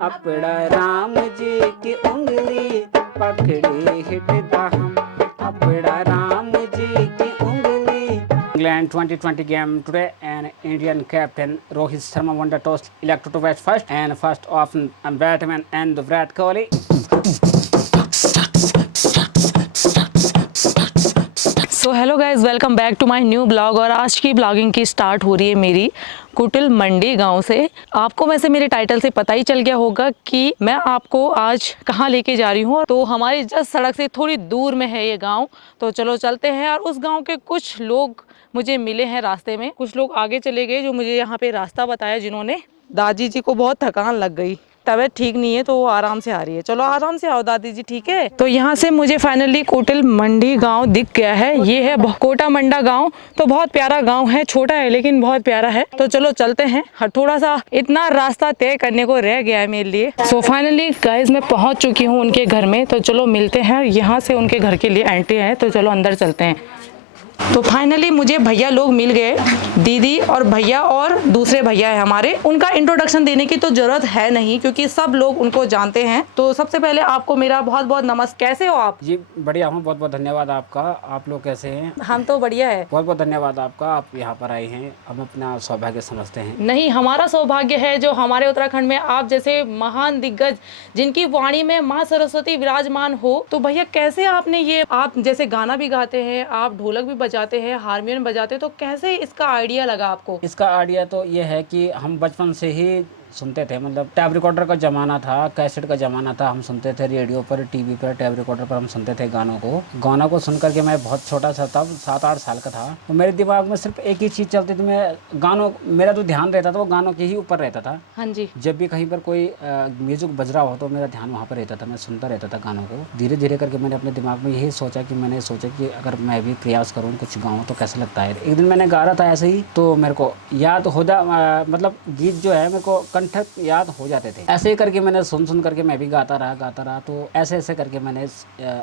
अपड़ा राम जी की उंगली पकड़ी हिटता हम अपड़ा राम जी की उंगली England 2020 game today and Indian captain Rohit Sharma won the toss elected to bat first and first off batsman and Virat Kohli. So hello guys, welcome back to my new blog. और आज की blogging की start हो रही है मेरी कुटिल मंडी गांव से। आपको वैसे मेरे टाइटल से पता ही चल गया होगा कि मैं आपको आज कहां लेके जा रही हूं। तो हमारी जस्ट सड़क से थोड़ी दूर में है ये गांव। तो चलो चलते हैं। और उस गांव के कुछ लोग मुझे मिले हैं रास्ते में, कुछ लोग आगे चले गए जो मुझे यहाँ पे रास्ता बताया, जिन्होंने दादी जी को बहुत थकान लग गई, तबीयत ठीक नहीं है तो वो आराम से आ रही है। चलो आराम से आओ दादी जी, ठीक है। तो यहाँ से मुझे फाइनली कोटिल मंडी गांव दिख गया है। ये है कोटा मंडा गांव। तो बहुत प्यारा गांव है, छोटा है लेकिन बहुत प्यारा है। तो चलो चलते हैं। थोड़ा सा इतना रास्ता तय करने को रह गया है मेरे लिए। सो फाइनली गाइज मैं पहुंच चुकी हूँ उनके घर में। तो चलो मिलते हैं। यहाँ से उनके घर के लिए एंट्री है, तो चलो अंदर चलते हैं। तो फाइनली मुझे भैया लोग मिल गए, दीदी और भैया और दूसरे भैया है हमारे। उनका इंट्रोडक्शन देने की तो जरूरत है नहीं क्योंकि सब लोग उनको जानते हैं। तो सबसे पहले आपको मेरा बहुत बहुत नमस्कार। कैसे हो आप? जी बढ़िया हूँ, बहुत बहुत धन्यवाद आपका। आप लोग कैसे हैं? हम तो बढ़िया है। बहुत बहुत धन्यवाद आपका, आप यहाँ पर आए हैं। हम अपना सौभाग्य समझते हैं। नहीं, हमारा सौभाग्य है जो हमारे उत्तराखंड में आप जैसे महान दिग्गज जिनकी वाणी में माँ सरस्वती विराजमान हो। तो भैया कैसे आपने ये, आप जैसे गाना भी गाते हैं, आप ढोलक भी बजाते हैं, हारमोनियम बजाते हैं, तो कैसे इसका आइडिया लगा आपको? इसका आइडिया तो ये है कि हम बचपन से ही सुनते थे, मतलब टैप रिकॉर्डर का ज़माना था, कैसेट का ज़माना था। हम सुनते थे रेडियो पर, टीवी पर, टैप रिकॉर्डर पर हम सुनते थे गानों को सुन करके मैं बहुत छोटा सा था, 7-8 साल का था। तो मेरे दिमाग में सिर्फ एक ही चीज़ चलती थी, मैं गानों, मेरा जो ध्यान रहता था वो गानों के ही ऊपर रहता था। हाँ जी। जब भी कहीं पर कोई म्यूजिक बज रहा हो तो मेरा ध्यान वहाँ पर रहता था, मैं सुनता रहता था गानों को। धीरे धीरे करके मैंने अपने दिमाग में यही सोचा कि अगर मैं भी प्रयास करूँ, कुछ गाऊँ तो कैसा लगता है। एक दिन मैंने गा रहा था ऐसे ही, तो मेरे को याद हो मतलब गीत जो है मेरे को कंठक याद हो जाते थे। ऐसे ही करके मैंने सुन करके मैं भी गाता रहा। तो ऐसे करके मैंने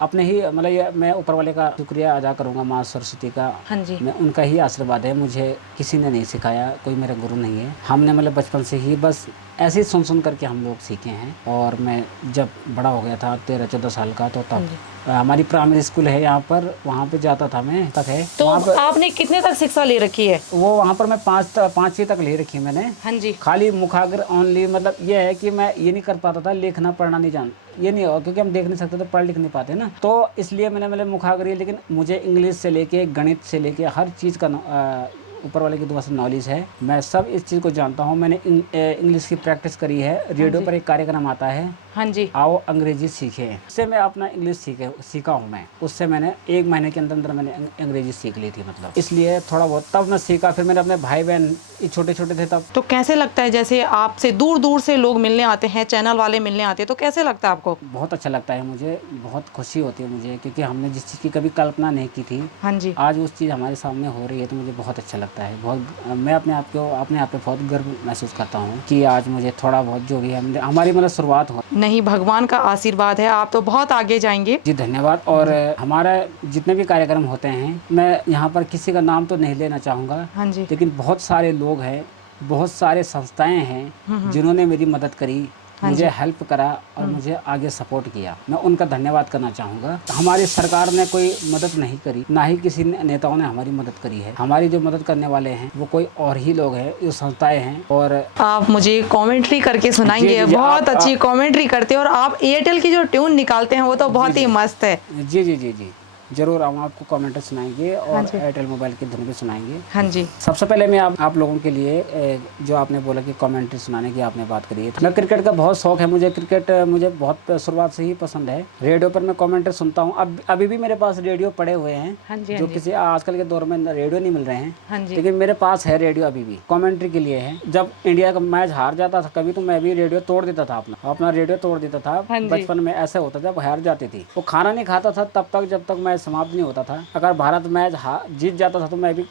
अपने ही, मतलब मैं ऊपर वाले का शुक्रिया अदा करूंगा, माँ सरस्वती का। हाँ जी। मैं उनका ही आशीर्वाद है, मुझे किसी ने नहीं सिखाया, कोई मेरा गुरु नहीं है। हमने मतलब बचपन से ही बस ऐसे ही सुन करके हम लोग सीखे हैं। और मैं जब बड़ा हो गया था 13-14 साल का, तो तब हमारी प्राइमरी स्कूल है यहाँ पर, वहाँ पे जाता था मैं, तक है। तो आपने कितने तक शिक्षा ले रखी है? वो वहाँ पर मैं 5वीं तक ले रखी मैंने। हाँ जी। खाली मुखाग्र ओनली, मतलब ये है कि मैं ये नहीं कर पाता था, लिखना पढ़ना नहीं ये नहीं हो, क्योंकि हम देख नहीं सकते तो पढ़ लिख नहीं पाते ना। तो इसलिए मैंने मतलब मुखाग्र, लेकिन मुझे इंग्लिश से लेके गणित से लेके हर चीज़ का ऊपर वाले की दुआ से नॉलेज है। मैं सब इस चीज़ को जानता हूँ। मैंने इंग्लिश की प्रैक्टिस करी है। रेडियो पर एक कार्यक्रम आता है, हाँ जी, आओ अंग्रेजी सीखे, उससे मैं अपना इंग्लिश सीखा हूँ मैं। उससे मैंने 1 महीने के अंदर मैंने अंग्रेजी सीख ली थी, मतलब इसलिए थोड़ा बहुत तब मैं सीखा। फिर मेरे अपने भाई बहन छोटे थे तब। तो कैसे लगता है, जैसे आपसे दूर दूर से लोग मिलने आते हैं, चैनल वाले मिलने आते हैं, तो कैसे लगता है आपको? बहुत अच्छा लगता है मुझे, बहुत खुशी होती है मुझे, क्योंकि हमने जिस चीज़ की कभी कल्पना नहीं की थी, हाँ जी, आज उस चीज़ हमारे सामने हो रही है, तो मुझे बहुत अच्छा लगता है। मैं अपने आप पे बहुत गर्व महसूस करता हूँ कि आज मुझे थोड़ा बहुत जो भी है हमारी मतलब शुरुआत हो। नहीं, भगवान का आशीर्वाद है, आप तो बहुत आगे जाएंगे। जी धन्यवाद। और हमारा जितने भी कार्यक्रम होते हैं, मैं यहाँ पर किसी का नाम तो नहीं लेना चाहूँगा, हाँ जी, लेकिन बहुत सारे लोग हैं, बहुत सारे संस्थाएं हैं जिन्होंने मेरी मदद करी, मुझे हेल्प करा और मुझे आगे सपोर्ट किया। मैं उनका धन्यवाद करना चाहूँगा। हमारी सरकार ने कोई मदद नहीं करी, ना ही किसी नेताओं ने हमारी मदद करी है। हमारी जो मदद करने वाले हैं वो कोई और ही लोग हैं, जो संस्थाएं हैं। और आप मुझे कमेंट्री करके सुनाएंगे? जी, बहुत अच्छी कमेंट्री करते हैं। और आप एयरटेल की जो ट्यून निकालते हैं वो तो बहुत ही मस्त है। जी जरूर हम आपको कमेंट सुनाएंगे और एयरटेल मोबाइल की धुन भी सुनाएंगे। हाँ जी। सबसे पहले मैं आप लोगों के लिए, जो आपने बोला कि कमेंट्री सुनाने की आपने बात करी है, मैं क्रिकेट का बहुत शौक है मुझे। क्रिकेट मुझे बहुत शुरुआत से ही पसंद है। रेडियो पर मैं कमेंट्री सुनता हूँ। अभी भी मेरे पास रेडियो पड़े हुए हैं। हाँ जी, जो किसी आजकल के दौर में रेडियो नहीं मिल रहे हैं। हाँ जी। लेकिन मेरे पास है रेडियो, अभी भी कमेंट्री के लिए है। जब इंडिया का मैच हार जाता था कभी, तो मैं भी रेडियो तोड़ देता था, अपना रेडियो तोड़ देता था। बचपन में ऐसा होता था, हार जाती थी वो खाना नहीं खाता था तब तक जब तक मैच समाप्त नहीं होता था। अगर भारत मैच जीत जाता था तो मैं भी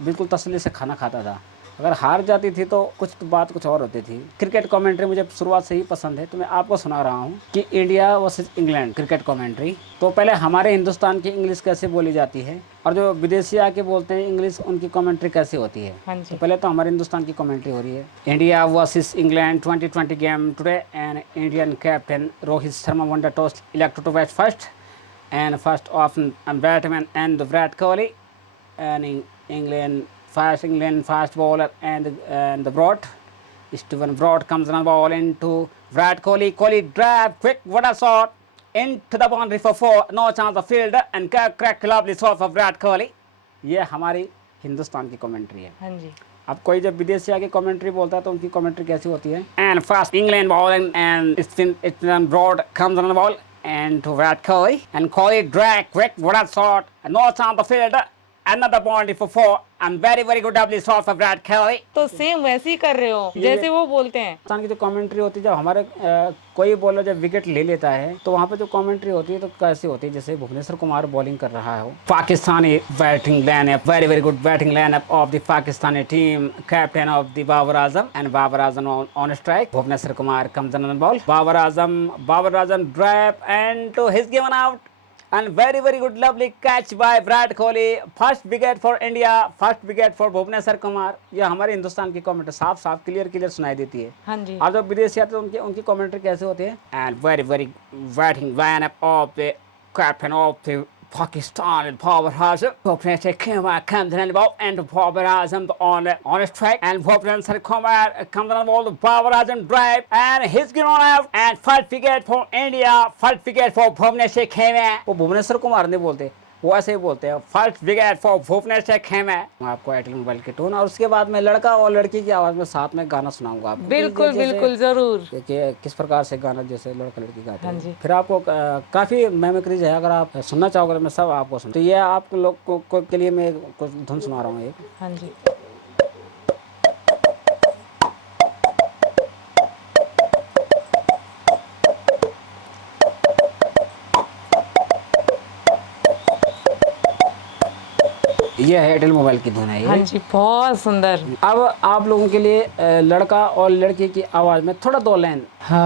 बिल्कुल तसल्ली से खाना खाता था। अगर हार जाती थी तो बात कुछ और होती थी। क्रिकेट कमेंट्री मुझे शुरुआत से ही पसंद है, तो मैं आपको सुना रहा हूँ कि India versus England cricket commentary. तो पहले हमारे हिंदुस्तान की इंग्लिश कैसे बोली जाती है और जो विदेशी आके बोलते हैं इंग्लिश, उनकी कमेंट्री कैसे होती है। हाँ जी। तो पहले तो हमारे हिंदुस्तान की कमेंट्री हो रही है। India versus England 2020 game today and Indian captain Rohit Sharma won the toss elected to bat first and first off batsman and Virat Kohli and England fast bowler and the Broad Stephen Broad comes on the ball into Virat Kohli. Kohli drive quick, what a shot into the boundary for 4, no chance of fielder and crack lovely shot for Virat Kohli. ये हमारी हिंदुस्तान की commentary है। हाँ जी। अब कोई जब विदेशी आके कमेंट्री बोलता है तो उनकी कमेंट्री कैसी होती है। And first England ball and spin Broad comes on the ball and to Virat Kohli and Kohli drag quick, what a shot, no chance of fielder, another boundary for 4 and very good double shot for Virat Kohli. तो same वैसे ही कर रहे हो जैसे वो बोलते हैं। पाकिस्तान की जो कमेंट्री होती है, जब हमारे कोई बॉलर जब विकेट ले लेता है तो वहाँ पे जो कमेंट्री होती है तो कैसी होती है, जैसे भुवनेश्वर कुमार बॉलिंग कर रहा हो, Pakistani batting lineup, very good batting lineup of the Pakistani team, captain of the Babar Azam and Babar Azam on strike, Bhuvneshwar Kumar comes on ball, Babar Azam drive and to his given out and very good lovely catch by Virat Kohli, first wicket for India, first wicket for Bhuvneshwar Kumar। ये हमारे हिंदुस्तान की commentary साफ clear सुनाई देती है। हाँ जी। और जब विदेशी आते हैं उनकी कमेंट्री कैसे होती है। And very batting lineup of the captain of the Pakistan and Babar Azam. Bhuvneshwar Kumar comes on the ball and Babar Azam on strike and Bhuvneshwar Kumar comes on the ball. Babar Azam drive and he's given out and first wicket for India, first wicket for Bhuvneshwar Kumar। वो भुवनेश्वर कुमार नहीं बोलते, वो ऐसे ही बोलते हैं first wicket for Bhuvneshwar Kumar. आपको Airtel mobile के टोन और उसके बाद मैं लड़का और लड़की की आवाज में साथ में गाना सुनाऊंगा आपको। बिल्कुल जरूर। कि किस प्रकार से गाना जैसे लड़का लड़की गाते हैं। हाँ जी। फिर आपको काफी मेमोरीज है, अगर आप सुनना चाहोगे तो मैं सब आपको सुन। तो ये आप लोग को के लिए मैं कुछ धुन सुना रहा हूँ एक। हाँ जी। ये है एयरटेल मोबाइल की धुन है ये। हाँ जी, बहुत सुंदर। अब आप लोगों के लिए लड़का और लड़की की आवाज में थोड़ा 2 लाइन। हाँ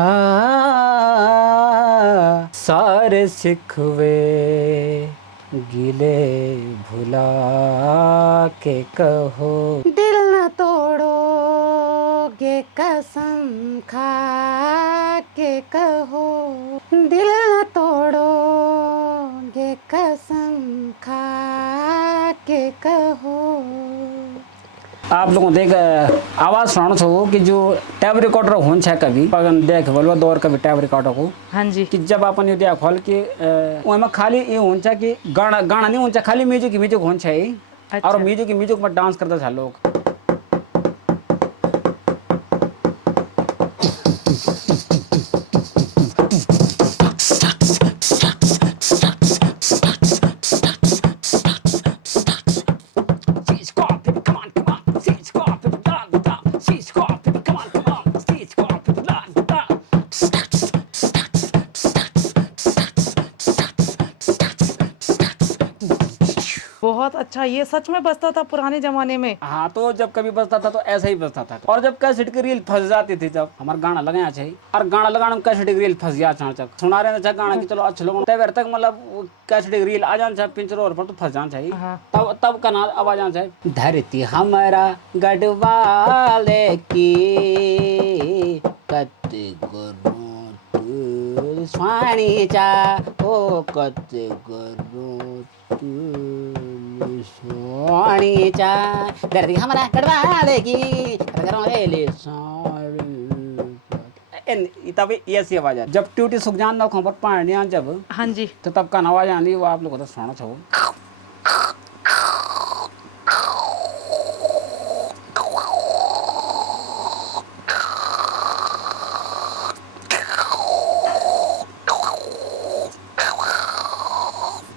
सारे सिखवे गिले भुला के कहो, दिल न तोड़ोगे कसम खा के कहो, दिल न तोड़ोगे कसम खा के कहो। आप लोगों देख आवाज सुनाना छो कि जो टैब रिकॉर्डर हुन्छ कभी पगन देख बोलवा दौर कभी टैब रिकॉर्डर को। हाँ जी। कि जब अपन यो देख खोल कि ओमा खाली ये हुन्छ कि गाना नहीं हुन्छ, खाली म्यूजिक हुन्छ है। अच्छा। और म्यूजिक में डांस करता था लोग। बहुत अच्छा, ये सच में बजता था पुराने जमाने में। हाँ, तो जब कभी बजता था तो ऐसा ही बजता था। और जब कैसेट की रील फंस जाती थी, जब हमारा गाना लगाया चाहिए और गाना लगाने में कैसेट की रील फंस गया अचानक सुना रहे थे गाना की, चलो अच्छा लोगों तक मतलब कैसेट की रील आ जाना चाहिए पिंचर और पर तो फंस जाना चाहिए। तब का ना आवाज आना चाहिए, धरती हमारा गढ़वाले की कत गुरु स्वाणी चा ओ कत गुरु सोनीचा, धरती हमारा गढ़वाले की तब ऐसी आवाज है। जब ट्यूटी सुख जान ना खबर पानी जब। हाँ जी। तो तब का आवाज आनी वो आप लोगों को तो सुनाना चाहो।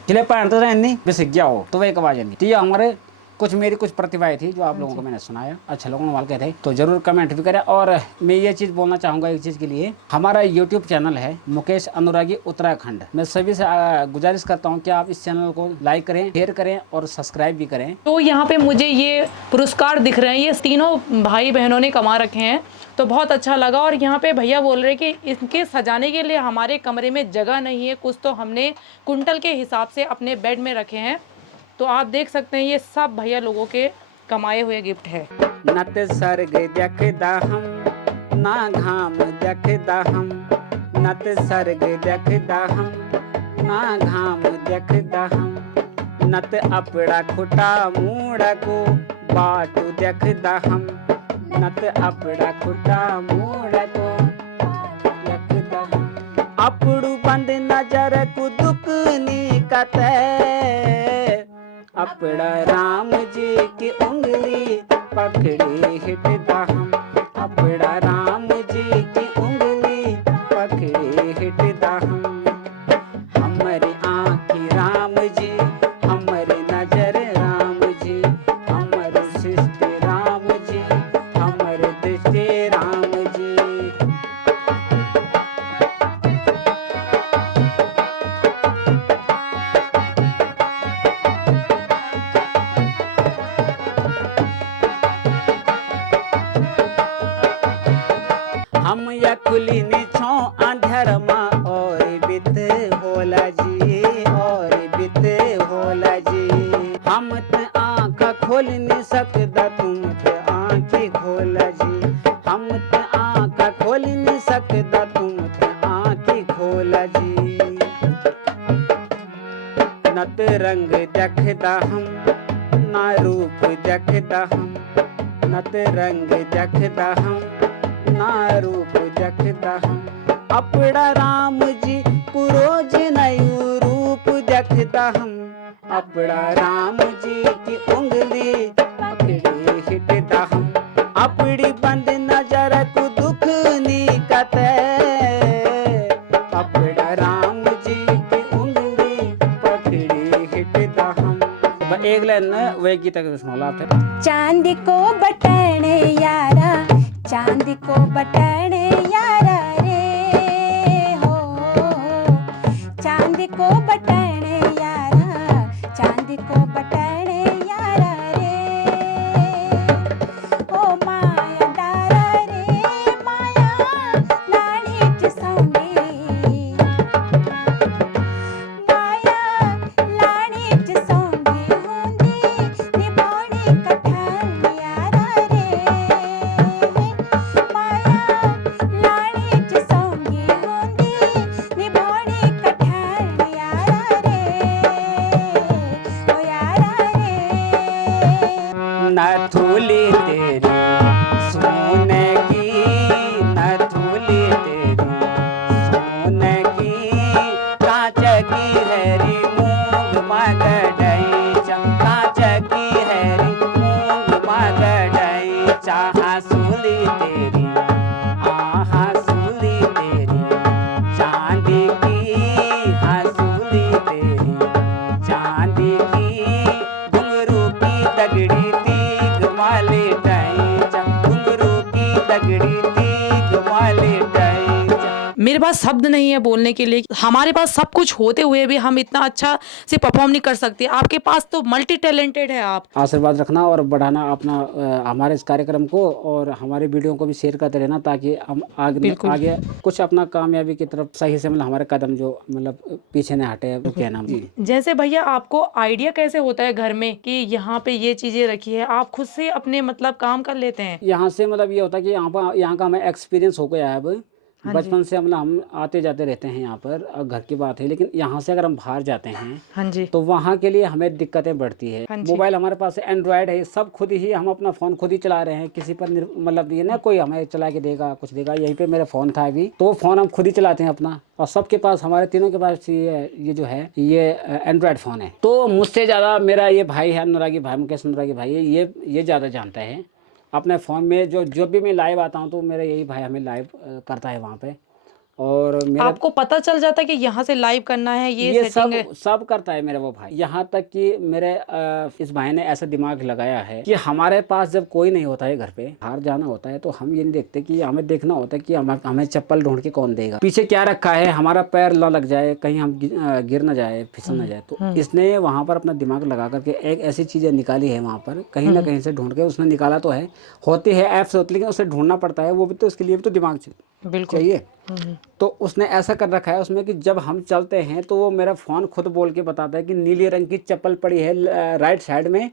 चले पैर तो रहनी बस गया हो तो वह एक आवाज आनी। तो ये हमारे कुछ मेरी कुछ प्रतिभाएं थी जो आप लोगों को मैंने सुनाया, अच्छा लोगों वाल के थे, तो जरूर कमेंट भी करें। और मैं ये चीज़ बोलना चाहूँगा एक चीज़ के लिए, हमारा यूट्यूब चैनल है मुकेश अनुरागी उत्तराखंड। मैं सभी से गुजारिश करता हूँ कि आप इस चैनल को लाइक करें, शेयर करें और सब्सक्राइब भी करें। तो यहाँ पे मुझे ये पुरस्कार दिख रहे हैं, ये तीनों भाई बहनों ने कमा रखे हैं, तो बहुत अच्छा लगा। और यहाँ पे भैया बोल रहे हैं कि इनके सजाने के लिए हमारे कमरे में जगह नहीं है, कुछ तो हमने कुंटल के हिसाब से अपने बेड में रखे हैं। तो आप देख सकते हैं ये सब भैया लोगों के कमाए हुए गिफ्ट है। नत सर्ग देखदा हम ना घाम देखदा हम, नत सर्ग देखदा हम ना घाम देखदा हम, नत अपड़ा खुटा मूड़ा को बाटू देखदा हम, नत अपड़ा खुटा मूड़ा को देखदा हम, अपड़ू बंद नजर को दुखनी कते, अपड़ा राम जी की उंगली पकड़ी हिटदा हम, अपड़ा राम जी की उंगली पकड़ी हिटदा हम, हमारी आँखी राम जी, हमारी नजर राम जी, हमारी सृष्टि राम जी, हमारी दृष्टि राम जी। हम या खुली निछो अंधरमा और बित होला जी, और बित होला जी, हम त आँख खोल नहीं सकदा तुम त आँखी खोला जी, हम त आँख खोल नहीं सकदा तुम त आँखी खोला जी, नत रंग देखदा हम ना रूप देखदा हम, नत रंग देखदा हम ना रूप देखदा हम, अपड़ा राम जी पुरोज नयू रूप देखदा हम, अपड़ा राम जी की उंगली पकड़ी हिटदा हम, अपड़ी बंद नजर को दुख नी कते, अपड़ा राम जी की उंगली पकड़ी हिटदा हम। एक लाइन वे गीत सुना आप चांद को बटन यारा, चांद को बटन यारा रे हो, चांद को बटन यारा, चांद को बटन यारा रे, ओ माया दारा रे माया लाड़ी चसौंदी, माया लाड़ी चसौंदी होंदी निभानी कठान यारा रे, माया लाड़ी चसौंदी होंदी निभानी कठान यारा रे, ओ यारा रे। नथुली तेरी सोने की, नथुली तेरी सोने की, कांच की हैरी मूंग मगडैचा, कांच की हैरी मूंग मगडैचा, हंसुली तेरी हंसुली तेरी चांदी की, हंसुली तेरी चांदी की, घुंघरू की दगड़ी तीग माले टाइचा, घुंघरू की दगड़ी तीग माले टाइचा। मेरे पास शब्द नहीं है बोलने के लिए, हमारे पास सब कुछ होते हुए भी हम इतना अच्छा से परफॉर्म नहीं कर सकते। आपके पास तो मल्टी टैलेंटेड है आप। आशीर्वाद रखना और बढ़ाना अपना हमारे इस कार्यक्रम को, और हमारे वीडियो को भी शेयर करते रहना, ताकि हम आगे कुछ अपना कामयाबी की तरफ सही से मतलब हमारे कदम जो मतलब पीछे नहीं हटे, तो कहना जी। जैसे भैया आपको आइडिया कैसे होता है घर में कि यहाँ पे ये चीजें रखी है, आप खुद से अपने मतलब काम कर लेते हैं? यहाँ से मतलब ये होता है कि यहाँ का हमें एक्सपीरियंस हो गया है अब, बचपन से मतलब हम आते जाते रहते हैं यहाँ पर, घर की बात है। लेकिन यहाँ से अगर हम बाहर जाते हैं, हाँ जी, तो वहाँ के लिए हमें दिक्कतें बढ़ती है। हाँ जी। मोबाइल हमारे पास एंड्रॉयड है, सब खुद ही हम अपना फ़ोन खुद ही चला रहे हैं, किसी पर मतलब ये ना कोई हमें चला के देगा कुछ देगा। यहीं पे मेरा फ़ोन था अभी, तो वो फ़ोन हम खुद ही चलाते हैं अपना, और सबके पास हमारे तीनों के पास ये जो है ये एंड्रॉयड फ़ोन है। तो मुझसे ज़्यादा मेरा ये भाई है अनुरागी भाई, मुकेश अनुरागी भाई है, ये ज़्यादा जानता है अपने फ़ोन में। जो भी मैं लाइव आता हूँ तो मेरा यही भाई हमें लाइव करता है वहाँ पे। और मेरा आपको पता चल जाता है कि यहाँ से लाइव करना है, ये सेटिंग है? सब करता है मेरा वो भाई। यहाँ तक कि मेरे इस भाई ने ऐसा दिमाग लगाया है कि हमारे पास जब कोई नहीं होता है घर पे, बाहर जाना होता है, तो हम ये नहीं देखते कि हमें देखना होता है कि हमें चप्पल ढूंढ के कौन देगा, पीछे क्या रखा है, हमारा पैर न लग जाए, कहीं हम गिर ना जाए, फिसल ना जाए। तो इसने वहाँ पर अपना दिमाग लगा करके एक ऐसी चीजें निकाली है वहाँ पर, कहीं ना कहीं से ढूंढ के उसने निकाला तो है, होती है ऐप्स होती है, लेकिन उसे ढूंढना पड़ता है, वो भी तो उसके लिए भी तो दिमाग बिल्कुल चाहिए। तो उसने ऐसा कर रखा है उसमें कि जब हम चलते हैं तो वो मेरा फ़ोन खुद बोल के बताता है कि नीले रंग की चप्पल पड़ी है राइट साइड में,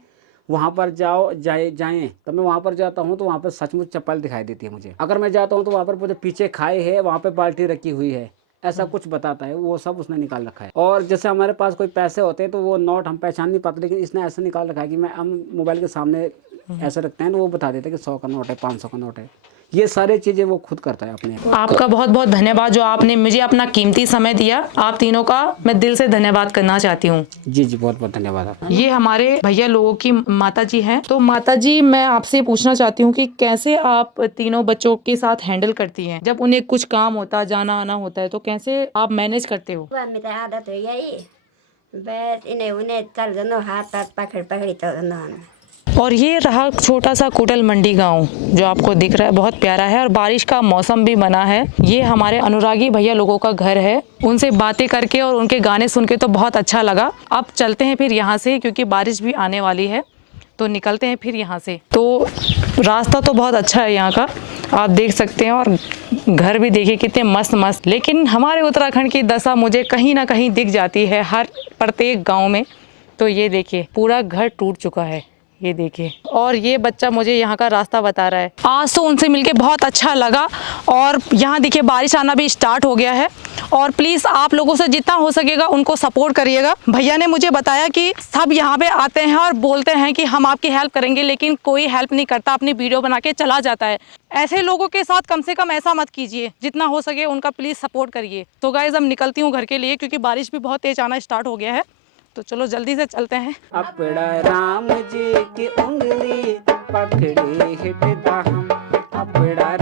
वहाँ पर जाएं। तब मैं वहाँ पर जाता हूँ तो वहाँ पर सचमुच चप्पल दिखाई देती है मुझे। अगर मैं जाता हूँ तो वहाँ पर मुझे पीछे खाई है, वहाँ पर बाल्टी रखी हुई है, ऐसा कुछ बताता है, वो सब उसने निकाल रखा है। और जैसे हमारे पास कोई पैसे होते हैं तो वो नोट हम पहचान नहीं पाते, लेकिन इसने ऐसा निकाल रखा है कि हम मोबाइल के सामने ऐसा रखते हैं तो वो बता देते हैं कि 100 का नोट है, 500 का नोट है। ये सारी चीज़ें वो खुद करता है अपने। आपका बहुत बहुत धन्यवाद जो आपने मुझे अपना कीमती समय दिया। आप तीनों का मैं दिल से धन्यवाद करना चाहती हूँ। जी जी, बहुत बहुत धन्यवाद आपका। ये हमारे भैया लोगों की माता जी हैं। तो माता जी, मैं आपसे पूछना चाहती हूँ कि कैसे आप तीनों बच्चों के साथ हैंडल करती हैं, जब उन्हें कुछ काम होता है, जाना आना होता है, तो कैसे आप मैनेज करते हो? सुबह में तो आदत हो गई, बस इन्हें उन्हें चल दोनों हाथ हाथ पकड़ पकड़ी तो दोनों। और ये रहा छोटा सा कुटल मंडी गांव जो आपको दिख रहा है, बहुत प्यारा है और बारिश का मौसम भी बना है। ये हमारे अनुरागी भैया लोगों का घर है। उनसे बातें करके और उनके गाने सुन के तो बहुत अच्छा लगा। अब चलते हैं फिर यहाँ से, क्योंकि बारिश भी आने वाली है, तो निकलते हैं फिर यहाँ से। तो रास्ता तो बहुत अच्छा है यहाँ का, आप देख सकते हैं, और घर भी देखिए कितने मस्त मस्त। लेकिन हमारे उत्तराखंड की दशा मुझे कहीं ना कहीं दिख जाती है हर प्रत्येक गाँव में। तो ये देखिए पूरा घर टूट चुका है, ये देखिए। और ये बच्चा मुझे यहाँ का रास्ता बता रहा है। आज तो उनसे मिलके बहुत अच्छा लगा। और यहाँ देखिए बारिश आना भी स्टार्ट हो गया है। और प्लीज़ आप लोगों से जितना हो सकेगा उनको सपोर्ट करिएगा। भैया ने मुझे बताया कि सब यहाँ पे आते हैं और बोलते हैं कि हम आपकी हेल्प करेंगे, लेकिन कोई हेल्प नहीं करता, अपनी वीडियो बना के चला जाता है। ऐसे लोगों के साथ कम से कम ऐसा मत कीजिए, जितना हो सके उनका प्लीज़ सपोर्ट करिए। तो गाइज अब निकलती हूँ घर के लिए, क्योंकि बारिश भी बहुत तेज आना स्टार्ट हो गया है। तो चलो जल्दी से चलते हैं। अपड़ा राम जी की उंगली पकड़ी हिट हम, अपड़ा